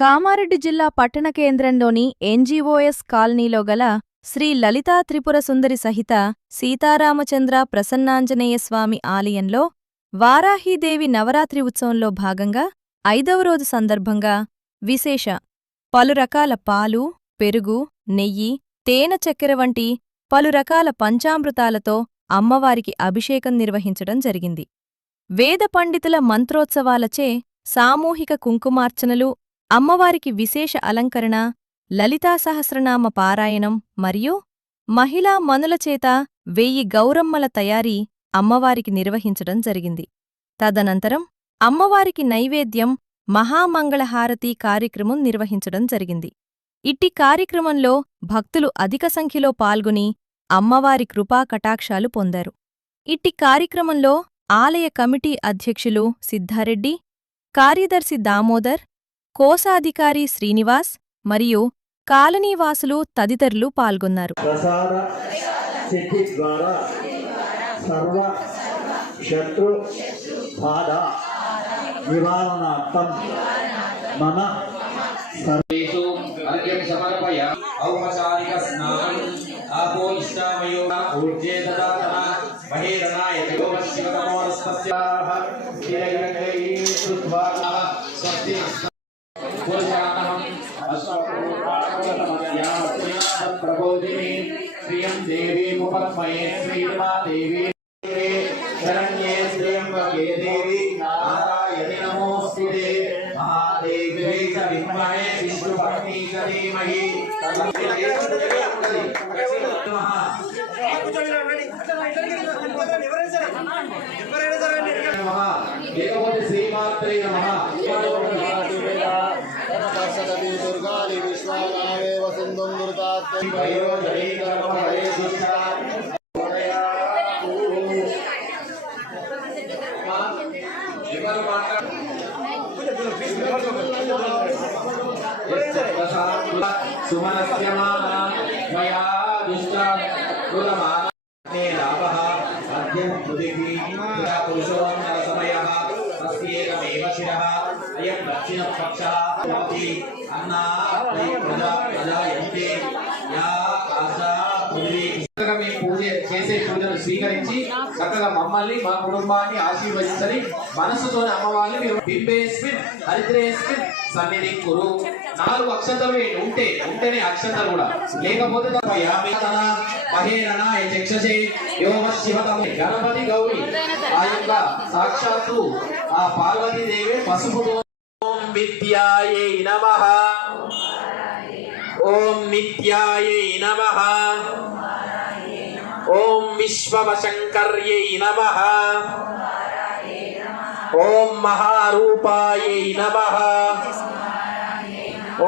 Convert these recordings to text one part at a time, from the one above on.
కామారెడ్డి జిల్లా పట్టణ కేంద్రంలోని ఎన్జీఓఎస్ కాలనీలో గల శ్రీ లలితా త్రిపుర సుందరి సహిత సీతారామచంద్ర ప్రసన్నాంజనేయస్వామి ఆలయంలో వారాహీదేవి నవరాత్రి ఉత్సవంలో భాగంగా 5వ రోజు సందర్భంగా విశేష పలు రకాల పాలు, పెరుగు, నెయ్యి, తేనె చక్కెర వంటి పలు రకాల పంచామృతాలతో అమ్మవారికి అభిషేకం నిర్వహించడం జరిగింది. వేద పండితుల మంత్రోత్సవాలచే సామూహిక కుంకుమార్చనలు, అమ్మవారికి విశేష అలంకరణ, లలితా సహస్రనామ పారాయణం మరియు మహిళా మనులచేత 1000 గౌరమ్మల తయారీ అమ్మవారికి నిర్వహించడం జరిగింది. తదనంతరం అమ్మవారికి నైవేద్యం మహామంగళహారతి కార్యక్రమం నిర్వహించడం జరిగింది. ఇట్టి కార్యక్రమంలో భక్తులు అధిక సంఖ్యలో పాల్గొని అమ్మవారి కృపా కటాక్షాలు పొందారు. ఇట్టి కార్యక్రమంలో ఆలయ కమిటీ అధ్యక్షులు సిద్ధారెడ్డి, కార్యదర్శి దామోదర్, కోశాధికారి శ్రీనివాస్ మరియు కాలనీవాసులు తదితరులు పాల్గొన్నారు. ప్రసాద సిద్ధి ద్వారా సర్వ శత్రు బాధ నివారణార్థం మమ సర్వేషు అర్ఘ్యం సమర్పయ ఔపచారిక స్నానం ఆపో ఇష్టామయో ఊర్జే దదాతన మహేరణాయతే ఓం శివతమోరస్పస్యాః శ్రీరంగైషు ద్వారః స్వస్తి పూజానహం అస్మత్ప్రాణమస్యాః ప్రబోధిని శ్రీయం దేవీముపద్మయే శ్రీమాదేవి శరణ్యే శ్రీయంబకే దేవి నారాయణి నమోస్తుతే महादेव्यै च विद्महे विष्णुपत्नी च धीमहि श्रीमात्रे नमः दुर्गाली विश्वानामे वसुन्दं दुर्गात्यै वयोजयी कर्मफले दुष्टा सुमनस्यमाना मया दुष्टा कुलमाने लाभः अद्यं पृथिवी पुरुषोत्तरसमयः तस्येकमेव शिरः अयं दक्षिणपक्षः भवति अन्ना प्रजायन्ते या काशा पृथिवी మేము పూజ చేసే పూజలు స్వీకరించి చక్కగా మమ్మల్ని మా కుటుంబాన్ని ఆశీర్వదించని మనసుతోని అమ్మవారిని మీరు బింబేస్మిన్ హరిద్రేస్మిన్ సన్నిధి కురు 4 అక్షంతలు ఉంటేనే అక్షంతలు కూడా లేకపోతే మహేరణాయ చక్షసే యోమ శివతమ గణపతి గౌరి ఆ యొక్క సాక్షాత్తు ఆ పార్వతీదేవి పసుపుతో ఓం విద్యాయై నమః ఓం నిత్యాయై నమః ఓం విశ్వవశంకర్యై నమః ఓం మహారూపాయై నమః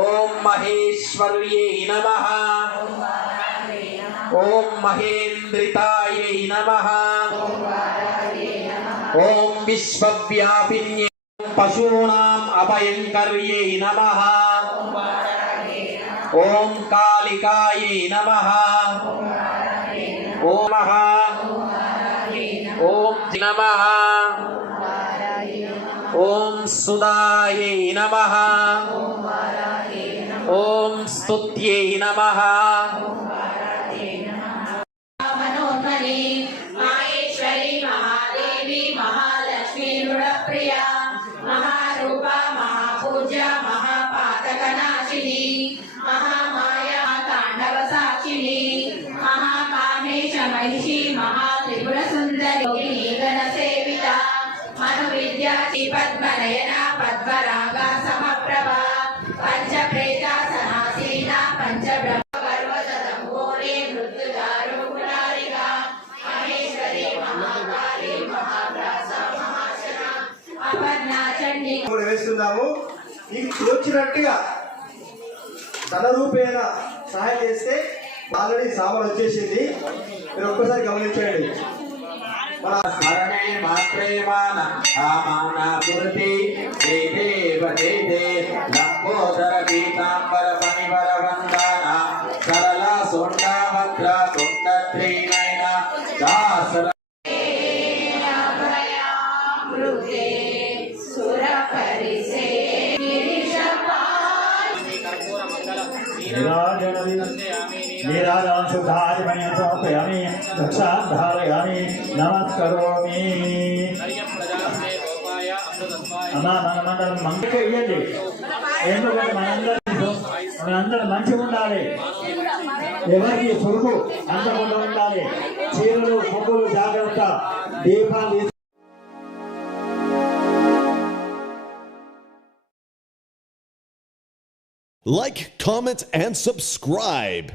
ఓం మహేశ్వర్యై నమః ఓం మహేంద్రితాయై నమః ఓం విశ్వవ్యాపిన్యై పశూనాం అభయంకర్యై నమః ఓం కాళికాయై నమః ఓం ఓం నమః ఓం సుదాయై నమః ఓం స్తుత్యై నమః మనోన్మని మహేశ్వరి మహాదేవి మహాలక్ష్మి రుణప్రియ మహారూప మహాపూజ్య మహాపాతకనాశిని మహామాయా తాండవ సాక్షిని మహాకామేశ మహిషి మహాత్రిపుర సుందరి గణ సేవిత మను విద్యాతి పద్మనయన పద్మరాగ సమప్రభ పంచప్రేత సనాసీన పంచబ్రహ్మ గర్వసదంభోరే మృత్యుదారు పురారిక మహేశ్వరి మహాకాళి మహాభ్రాస మహాశన అపర్ణాచండి వేస్తున్నాము. మీకు తోచినట్టుగా ధన రూపేణ సహాయం చేస్తే ఆల్రెడీ సామాన్ వచ్చేసింది. మీరు ఒక్కసారి గమనించండి. మన స్మరణే మాత్రే మాన ఆమానా పురతి దేదేవ దేదే లంబోదర పీతాంబర పనివర వందన సరళ సొండభద్ర సొండత్రీనైన దాసర సుర పరిసే గిరిశ निराजनति निराजनं शुद्धादिमणिं समर्पयामि रक्षां धारयामि नमस्करोमि అమ్మా మనమందరం మంచిగా ఇవ్వండి ఎందుకంటే మనందరం మంచిగా ఉండాలి ఎవరికి పురుగు అందకుండా ఉండాలి చీరలు పొంగులు జాగ్రత్త దీపాలు Like, comment, and subscribe.